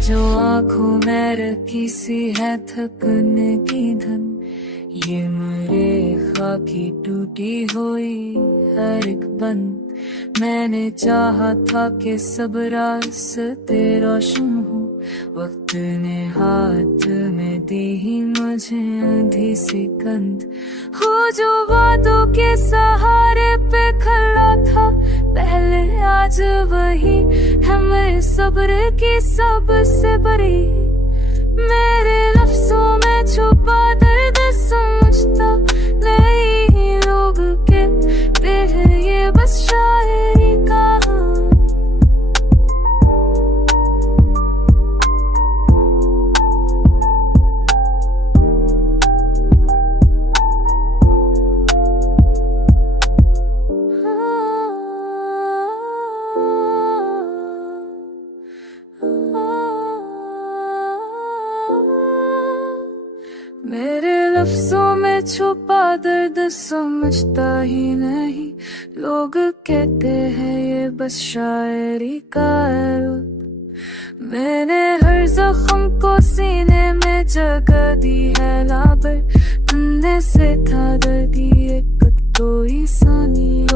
जो आंखों में रखी सी है थकने की धन, ये मेरे खाकी टूटी हुई हर एक बंद। मैंने चाहा था कि सब रास्ते रोशन हो, वक्त ने हाथ में दी ही मुझे अंधी सी कंध। हो जो वादों के सहारे पे खड़ा था पहले, आज वही है मेरे सब्र की सबसे बड़ी। मेरे लफ्जों में छुपा दर्द समझता नहीं, लोग कहते हैं ये बस शायरी का। मेरे लफ्जों में छुपा दर्द समझता ही नहीं, लोग कहते हैं ये बस शायरी का रुत। मैंने हर जख्म को सीने में जगह दी है लाबर, तुमने से था दर्द ये कोई सानी।